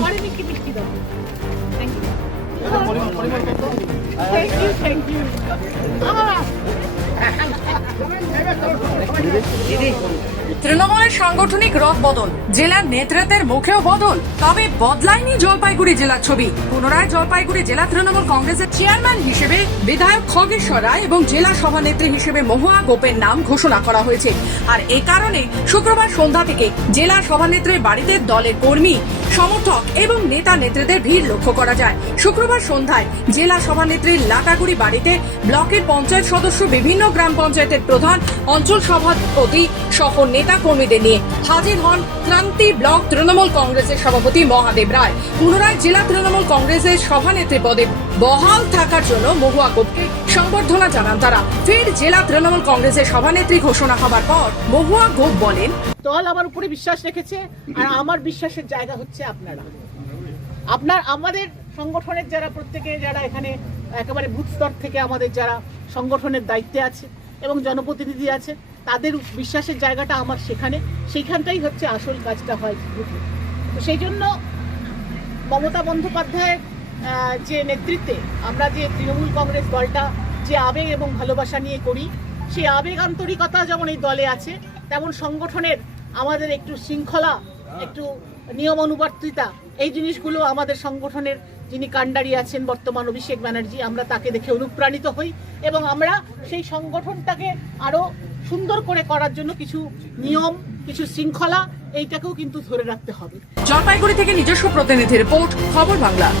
পরে মিষ্টি মিষ্টি দাও। Thank you thank you thank you তৃণমূলের সাংগঠনিক রথ বদল জেলার নেতৃত্বের মুখেও বদল তবে বদলায়নি জলপাইগুড়ি জেলার ছবি। পুনরায় জলপাইগুড়ি জেলা তৃণমূল কংগ্রেসের চেয়ারম্যান হিসেবে বিধায়ক খগেশ্বর রায় এবং জেলা সভানেত্রী হিসেবে মহুয়া গোপের নাম ঘোষণা করা হয়েছে। আর এ কারণে শুক্রবার সন্ধ্যা থেকে জেলা সভানেত্রীর বাড়িতে দলের কর্মী সমর্থক এবং নেতা নেত্রীদের ভিড় লক্ষ্য করা যায়। শুক্রবার সন্ধ্যায় জেলা সভানেত্রীর লাটাগুড়ি বাড়িতে ব্লকের পঞ্চায়েত সদস্য বিভিন্ন গ্রাম পঞ্চায়েতের প্রধান অঞ্চল সভাপতি সহ নেতা কর্মীদের নিয়ে হাজির হন ক্রান্তি ব্লক তৃণমূল কংগ্রেসের সভাপতি মহাদেব রায়। পুনরায় জেলা তৃণমূল কংগ্রেসের সভানেত্রী পদে বহাল থাকার জন্য মহুয়া গোপকে সংবর্ধনা জানান তারা। ফের জেলা তৃণমূল কংগ্রেসের সভানেত্রী ঘোষণা হবার পর মহুয়া গোপ বলেন দল আমার উপরে বিশ্বাস রেখেছে, আর আমার বিশ্বাসের জায়গা হচ্ছে আপনারা আপনার, আমাদের সংগঠনের যারা প্রত্যেকে যারা এখানে একেবারে বুথ স্তর থেকে আমাদের যারা সংগঠনের দায়িত্বে আছে এবং জনপ্রতিনিধি আছে, তাদের বিশ্বাসের জায়গাটা আমার সেখানে সেইখানটাই হচ্ছে আসল কাজটা হয়। তো সেই জন্য মমতা বন্দ্যোপাধ্যায়ের যে নেতৃত্বে আমরা যে তৃণমূল কংগ্রেস দলটা, যে আবেগ এবং ভালোবাসা নিয়ে করি, সেই আবেগ আন্তরিকতা যেমন এই দলে আছে, তেমন সংগঠনের আমাদের একটু শৃঙ্খলা, একটু নিয়ম অনুবর্তিতা এই জিনিসগুলো আমাদের সংগঠনের যিনি কাণ্ডারি আছেন বর্তমান অভিষেক ব্যানার্জি, আমরা তাকে দেখে অনুপ্রাণিত হই এবং আমরা সেই সংগঠনটাকে আরও সুন্দর করে করার জন্য কিছু নিয়ম, কিছু শৃঙ্খলা, এইটাকেও কিন্তু ধরে রাখতে হবে। জলপাইগুড়ি থেকে নিজস্ব প্রতিনিধি রিপোর্ট, খবর বাংলা।